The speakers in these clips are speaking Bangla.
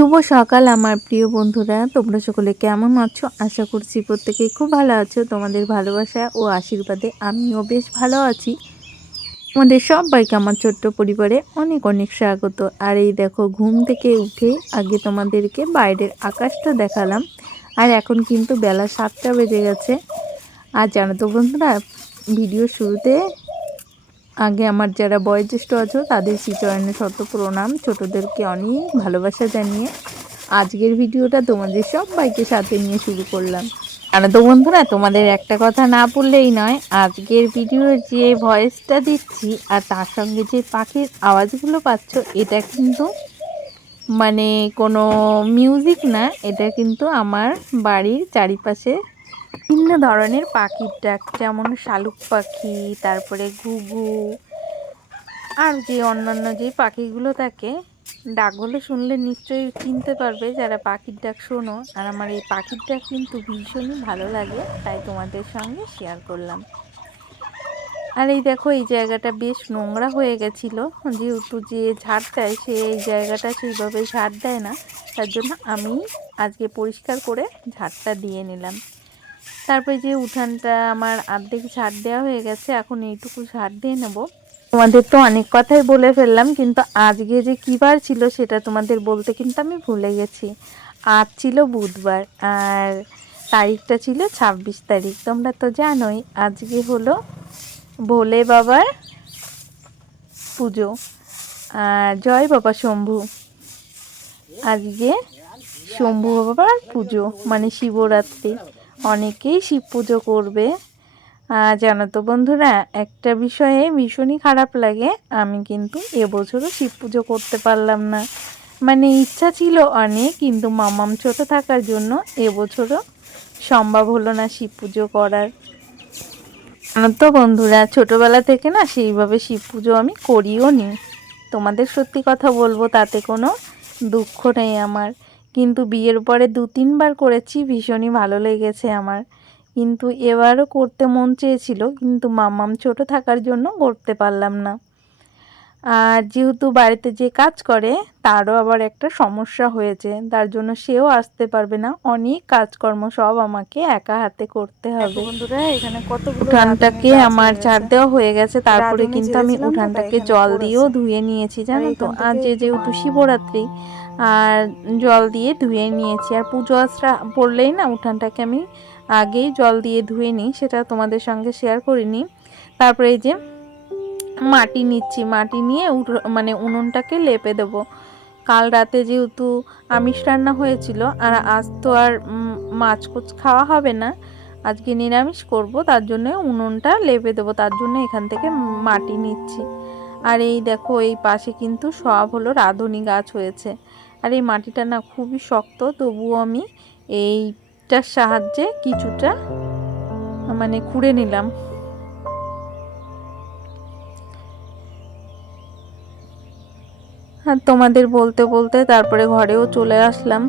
শুভ সকাল আমার প্রিয় বন্ধুরা, তোমরা সকলে কেমন আছো? আশা করছি প্রত্যেকেই খুব ভালো আছো। তোমাদের ভালোবাসা ও আশীর্বাদে আমিও বেশ ভালো আছি। তোমাদের সবাইকে আমার ছোট্ট পরিবারে অনেক অনেক স্বাগত। আর এই দেখো, ঘুম থেকে উঠে আগে তোমাদেরকে বাইরের আকাশটা দেখালাম। আর এখন কিন্তু বেলা 7টা বেজে গেছে। আর জানো তো বন্ধুরা, ভিডিও শুরুতে আগে আমার যারা বয়োজ্যেষ্ঠ আছো তাদের শ্রীচরণে শত প্রণাম, ছোটদেরকে অনেক ভালোবাসা জানিয়ে আজকের ভিডিওটা তোমাদের সবাইকে সাথে নিয়ে শুরু করলাম। জানো তো বন্ধুরা, তোমাদের একটা কথা না বললেই নয়, আজকের ভিডিওর যে ভয়েসটা দিচ্ছি আর তার সঙ্গে যে পাখির আওয়াজগুলো পাচ্ছ, এটা কিন্তু মানে কোনো মিউজিক না, এটা কিন্তু আমার বাড়ির চারিপাশে বিভিন্ন ধরনের পাখির ডাক, যেমন শালুক পাখি, তারপরে ঘুঘু, আর যে অন্যান্য যে পাখিগুলো থাকে। ডাকগুলো শুনলে নিশ্চয়ই চিনতে পারবে যারা পাখির ডাক শোনো। আর আমার এই পাখির ডাক কিন্তু ভীষণই ভালো লাগে, তাই তোমাদের সঙ্গে শেয়ার করলাম। আর এই দেখো, এই জায়গাটা বেশ নোংরা হয়ে গেছিলো, যেহেতু যে ঝাড় দেয় সে এই জায়গাটা সেইভাবে ঝাড় দেয় না, তার জন্য আমি আজকে পরিষ্কার করে ঝাড়টা দিয়ে নিলাম। তারপরে যে উঠানটা আমার অর্ধেক ঝাড় দেওয়া হয়ে গেছে, এখন এইটুকু ঝাড় দিয়ে নেব। তোমাদের তো অনেক কথাই বলে ফেললাম, কিন্তু আজকে যে কী বার ছিল সেটা তোমাদের বলতে কিন্তু আমি ভুলে গেছি। আজ ছিল বুধবার আর তারিখটা ছিল 26 তারিখ। তোমরা তো জানোই আজকে হলো ভোলে বাবার পুজো। আর জয় বাবা শম্ভু, আজকে শম্ভু বাবার পুজো মানে শিবরাত্রি। অনেকেই শিব পুজো করবে। জানো তো বন্ধুরা, একটা বিষয়ে ভীষণই খারাপ লাগে, আমি কিন্তু এবছরও শিব পুজো করতে পারলাম না। মানে ইচ্ছা ছিল অনেক, কিন্তু মামাম ছোট থাকার জন্য এবছরও সম্ভব হলো না শিব পুজো করার। জানো তো বন্ধুরা, ছোটোবেলা থেকে না সেইভাবে শিব পুজো আমি করিও নি। তোমাদের সত্যি কথা বলবো, তাতে কোনো দুঃখ নেই আমার, কিন্তু বিয়ের পরে 2-3 বার করেছি, ভীষণই ভালো লেগেছে আমার। কিন্তু এবারও করতে মন চেয়েছিল, কিন্তু মাম্মাম ছোট থাকার জন্য করতে পারলাম না। আর যেহেতু বাড়িতে যে কাজ করে তারও আবার একটা সমস্যা হয়েছে, তার জন্য সেও আসতে পারবে না। অনেক কাজকর্ম সব আমাকে একা হাতে করতে হবে। বন্ধুরা, এখানে কতগুলো উঠানটাকে আমার ঝাড় দেওয়া হয়ে গেছে, তারপরে কিন্তু আমি উঠানটাকে জল দিয়েও ধুয়ে নিয়েছি, জানো তো। আর যেহেতু শিবরাত্রি, আর জল দিয়ে ধুয়ে নিয়েছি। আর পুজো আশ্রা পড়লেই না উঠানটাকে আমি আগেই জল দিয়ে ধুয়ে নিই, সেটা তোমাদের সঙ্গে শেয়ার করিনি। তারপরে এই যে মাটি নিচ্ছি, মাটি নিয়ে মানে উনুনটাকে লেপে দেবো। কাল রাতে যেহেতু আমিষ রান্না হয়েছিল, আর আজ তো আর মাছ কোচ খাওয়া হবে না, আজকে নিরামিষ করব, তার জন্য উনুনটা লেপে দেবো, তার জন্য এখান থেকে মাটি নিচ্ছি। আর এই দেখো, এই পাশে কিন্তু সব হলো রাঁধুনি গাছ হয়েছে। আর এই মাটিটা না খুবই শক্ত, তবুও আমি এইটার সাহায্যে কিছুটা মানে খুঁড়ে নিলাম। আর তোমাদের বলতে বলতে তারপরে ঘরেও চলে আসলাম,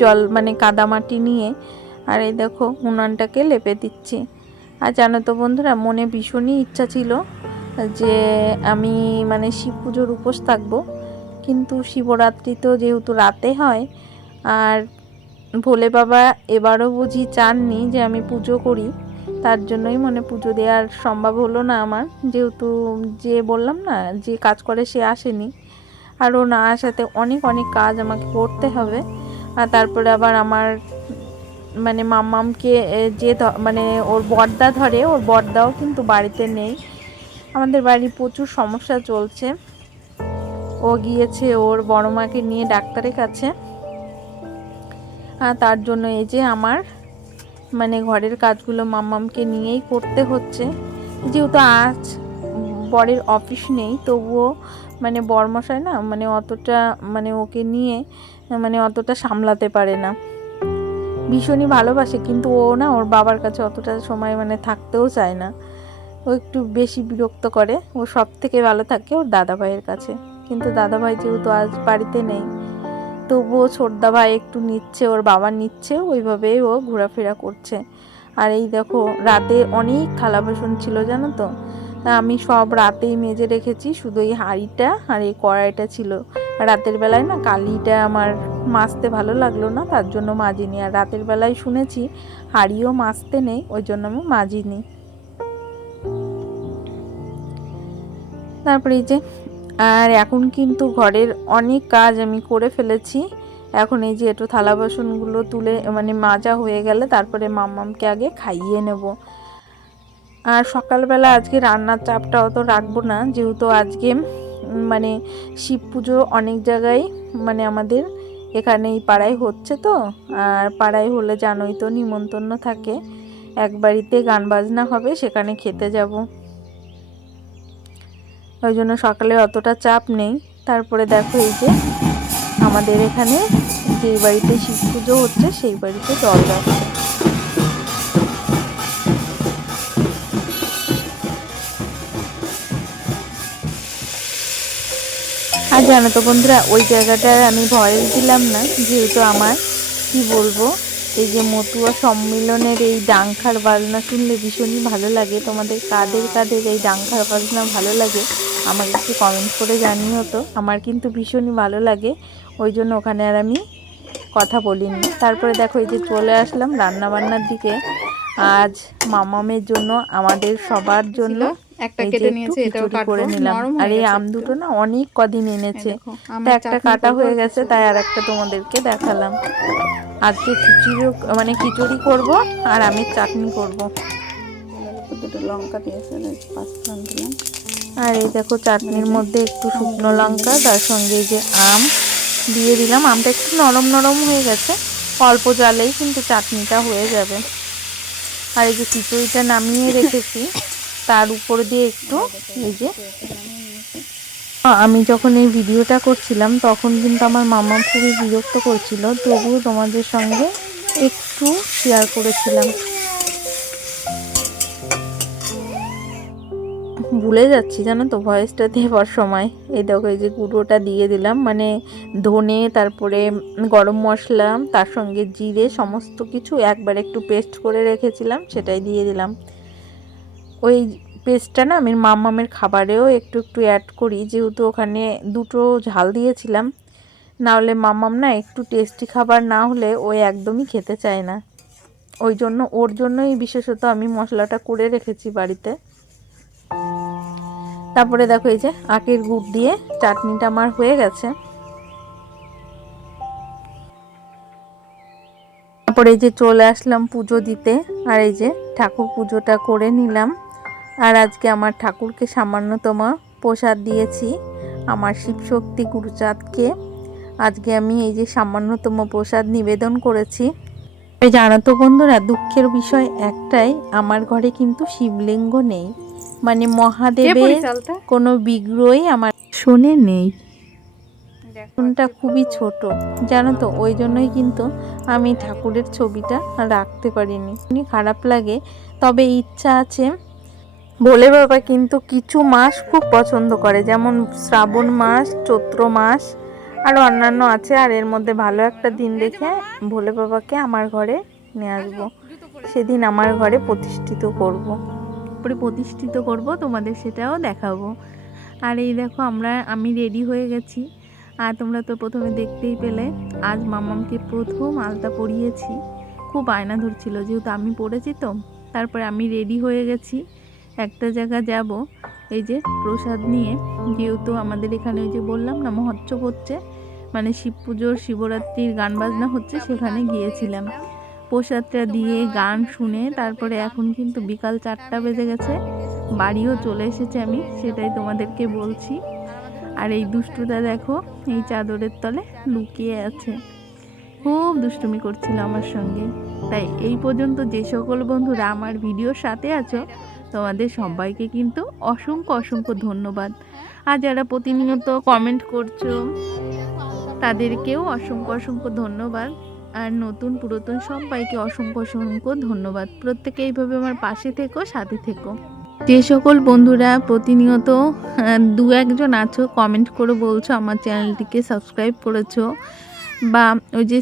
জল মানে কাদা মাটি নিয়ে। আর এই দেখো, উনানটাকে লেপে দিচ্ছি। আর জানো তো বন্ধুরা, মনে ভীষণই ইচ্ছা ছিল যে আমি মানে শিব পুজোর উপোস থাকবো, কিন্তু শিবরাত্রি তো যেহেতু রাতে হয়, আর ভোলে বাবা এবারও বুঝি চাননি যে আমি পুজো করি, তার জন্যই মনে পুজো দেওয়ার সম্ভব হলো না আমার। যেহেতু যে বললাম না, যে কাজ করে সে আসেনি, আর ও না আসাতে অনেক অনেক কাজ আমাকে করতে হবে। আর তারপরে আবার আমার মানে মাম্মামকে যে মানে ওর বড়দা ধরে, ওর বড়দাও কিন্তু বাড়িতে নেই। আমাদের বাড়ি প্রচুর সমস্যা চলছে, ও গিয়েছে ওর বড় মাকে নিয়ে ডাক্তারের কাছে। আর তার জন্য এই যে আমার মানে ঘরের কাজগুলো মাম্মামকে নিয়েই করতে হচ্ছে। যেহেতু আজ বরের অফিস নেই, তবুও মানে বরমশাই না মানে অতটা মানে ওকে নিয়ে মানে অতটা সামলাতে পারে না। ভীষণই ভালোবাসে, কিন্তু ও না ওর বাবার কাছে অতটা সময় মানে থাকতেও চায় না। ও একটু বেশি বিরক্ত করে। ও সব থেকে ভালো থাকে ওর দাদা ভাইয়ের কাছে, কিন্তু দাদা ভাই যেহেতু আজ বাড়িতে নেই, তবুও ছোটদা ভাই একটু নিচ্ছে, ওর বাবা নিচ্ছে, ওইভাবেই ও ঘোরাফেরা করছে। আর এই দেখো, রাতে অনেক থালা বাসন ছিল, জানো তো, আমি সব রাতেই মেজে রেখেছি, শুধু এই হাঁড়িটা আর এই কড়াইটা ছিল রাতের বেলায় না কালিটা আমার মাজতে ভালো লাগলো না, তার জন্য মাজিনি। আর রাতের বেলায় শুনেছি হাঁড়িও মাজতে নেই, ওই জন্য আমি মাজিনি। তারপরে এই যে আর এখন কিন্তু ঘরের অনেক কাজ আমি করে ফেলেছি। এখন এই যে একটু থালা বাসনগুলো তুলে মানে মাজা হয়ে গেলে তারপরে মাম্মামকে আগে খাইয়ে নেব। আর সকালবেলা আজকে রান্নার চাপটা অত রাখবো না, যেহেতু আজকে মানে শিব পুজো অনেক জায়গায় মানে আমাদের এখানে এই পাড়ায় হচ্ছে তো। আর পাড়ায় হলে জানোই তো নিমন্ত্রণ থাকে, এক বাড়িতে গান বাজনা হবে, সেখানে খেতে যাব। ওই জন্য সকালে অতটা চাপ নেই। তারপরে দেখো এই যে আমাদের এখানে যেই বাড়িতে শিব পুজো হচ্ছে সেই বাড়িতে জল যাচ্ছে। আর জানো তো বন্ধুরা, ওই জায়গাটায় আমি ভয়েস দিলাম না, যেহেতু আমার কি বলবো এই যে মতুয়া সম্মিলনের এই ডাংখার বাজনা শুনলে ভীষণই ভালো লাগে। তোমাদের কাদের কাদের এই ডাংখার বাজনা ভালো লাগে আমাকে একটু কমেন্ট করে জানিও তো। আমার কিন্তু ভীষণই ভালো লাগে, ওই জন্য ওখানে আর আমি কথা বলিনি। তারপরে দেখো এই যে চলে আসলাম রান্নাবান্নার দিকে। আজ মামামের জন্য আমাদের সবার জন্য একটা কেটে নিয়েছে, এটাও করে নিলাম। আর এই আম দুটো না অনেক কদিন এনেছে, তা একটা কাটা হয়ে গেছে, তাই আর একটা তোমাদেরকে দেখালাম। আজকে খিচুড়ি করব আর আমের চাটনি করব। দুটো লঙ্কা দিয়েছে, পাঁচফোড়ন দিলাম। আর এই দেখো চাটনির মধ্যে একটু শুকনো লঙ্কা, তার সঙ্গে এই যে আম দিয়ে দিলাম। আমটা একটু নরম নরম হয়ে গেছে, অল্প জালেই কিন্তু চাটনিটা হয়ে যাবে। আর এই যে খিচুড়িটা নামিয়ে রেখেছি, তার উপর দিয়ে একটু এই যে আমি যখন এই ভিডিওটা করছিলাম তখন কিন্তু আমার মামা খুবই বিরক্ত করছিল, তবুও তোমাদের সঙ্গে একটু শেয়ার করেছিলাম। ভুলে যাচ্ছি জানো তো ভয়েসটা দেওয়ার সময়। এই দেখো এই যে গুঁড়োটা দিয়ে দিলাম, মানে ধনে, তারপরে গরম মশলা, তার সঙ্গে জিরে, সমস্ত কিছু একবার একটু পেস্ট করে রেখেছিলাম, সেটাই দিয়ে দিলাম। ওই পেস্টটা না আমি মামামের খাবারেও একটু একটু অ্যাড করি, যেহেতু ওখানে দুটো ঝাল দিয়েছিলাম। না হলে মামাম না একটু টেস্টি খাবার না হলে ও একদমই খেতে চায় না, ওই জন্য ওর জন্যই বিশেষত আমি মশলাটা করে রেখেছি বাড়িতে। তারপরে দেখো এই যে আখের গুড় দিয়ে চাটনিটা আমার হয়ে গেছে। তারপরে এই যে চলে আসলাম পুজো দিতে, আর এই যে ঠাকুর পুজোটা করে নিলাম। আর আজকে আমার ঠাকুরকে সামান্যতম প্রসাদ দিয়েছি, আমার শিবশক্তি গুরুচাঁদকে আজকে আমি এই যে সামান্যতম প্রসাদ নিবেদন করেছি। এই জানো তো বন্ধুরা, দুঃখের বিষয় একটাই, আমার ঘরে কিন্তু শিবলিঙ্গ নেই, মানে মহাদেবের কোনো বিগ্রহই আমার শুনে নেই। কোনটা খুবই ছোট জানো তো, ওই জন্যই কিন্তু আমি ঠাকুরের ছবিটা রাখতে পারিনি, খারাপ লাগে। তবে ইচ্ছা আছে। ভোলে বাবা কিন্তু কিছু মাস খুব পছন্দ করে, যেমন শ্রাবণ মাস, চৈত্র মাস, আরও অন্যান্য আছে। আর এর মধ্যে ভালো একটা দিন দেখে ভোলে বাবাকে আমার ঘরে নিয়ে আসবো, সেদিন আমার ঘরে প্রতিষ্ঠিত করব, তোমাদের সেটাও দেখাবো। আর এই দেখো আমি রেডি হয়ে গেছি। আর তোমরা তো প্রথমে দেখতেই পেলে, আজ মামামকে প্রথম আলতা পরিয়েছি। খুব আয়না ধরছিল, যেহেতু আমি পড়েছি তো। তারপরে আমি রেডি হয়ে গেছি, একটা জায়গা যাব এই যে প্রসাদ নিয়ে, যেহেতু আমাদের এখানে ওই যে বললাম না মহোৎসব হচ্ছে, মানে শিব পুজোর শিবরাত্রির গান বাজনা হচ্ছে, সেখানে গিয়েছিলাম। প্রসাদটা দিয়ে গান শুনে তারপরে এখন কিন্তু বিকাল 4টা বেজে গেছে, বাড়িও চলে এসেছে আমি, সেটাই তোমাদেরকে বলছি। আর এই দুষ্টুটা দেখো এই চাদরের তলে লুকিয়ে আছে, খুব দুষ্টুমি করছিল আমার সঙ্গে। তাই এই পর্যন্ত যে সকল বন্ধুরা আমার ভিডিওর সাথে আছো, তোমাদের সবাইকে কিন্তু অসংখ্য অসংখ্য ধন্যবাদ। আর যারা প্রতিনিয়ত কমেন্ট করছো তাদেরকেও অসংখ্য অসংখ্য ধন্যবাদ। আর নতুন পুরাতন সবাইকে অসংখ্য অসংখ্য ধন্যবাদ। প্রত্যেকে এইভাবে আমার পাশে থেকো, সাথে থেকো। যে সকল বন্ধুরা প্রতিনিয়ত 2-1জন আছো কমেন্ট করে বলছো আমার চ্যানেলটিকে সাবস্ক্রাইব করেছো, বা ওই যে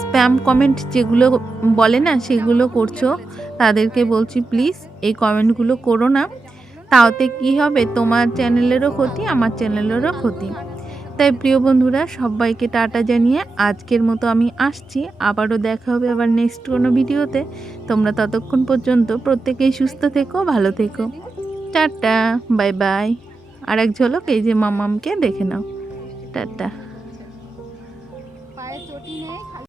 স্প্যাম কমেন্ট যেগুলো বলে না সেগুলো করছো, তাদেরকে বলছি প্লিজ এই কমেন্টগুলো করো না। তাওতে কি হবে, তোমার চ্যানেলেরও ক্ষতি, আমার চ্যানেলেরও ক্ষতি। তাই প্রিয় বন্ধুরা, সবাইকে টাটা জানিয়ে আজকের মতো আমি আসছি। আবারও দেখা হবে আবার নেক্সট কোনো ভিডিওতে। তোমরা ততক্ষণ পর্যন্ত প্রত্যেকেই সুস্থ থেকো, ভালো থেকো। Tata, bye bye. আর এক ঝলক এই যে মামামকে দেখে নাও। টাটা। পায়ে চটি নেই।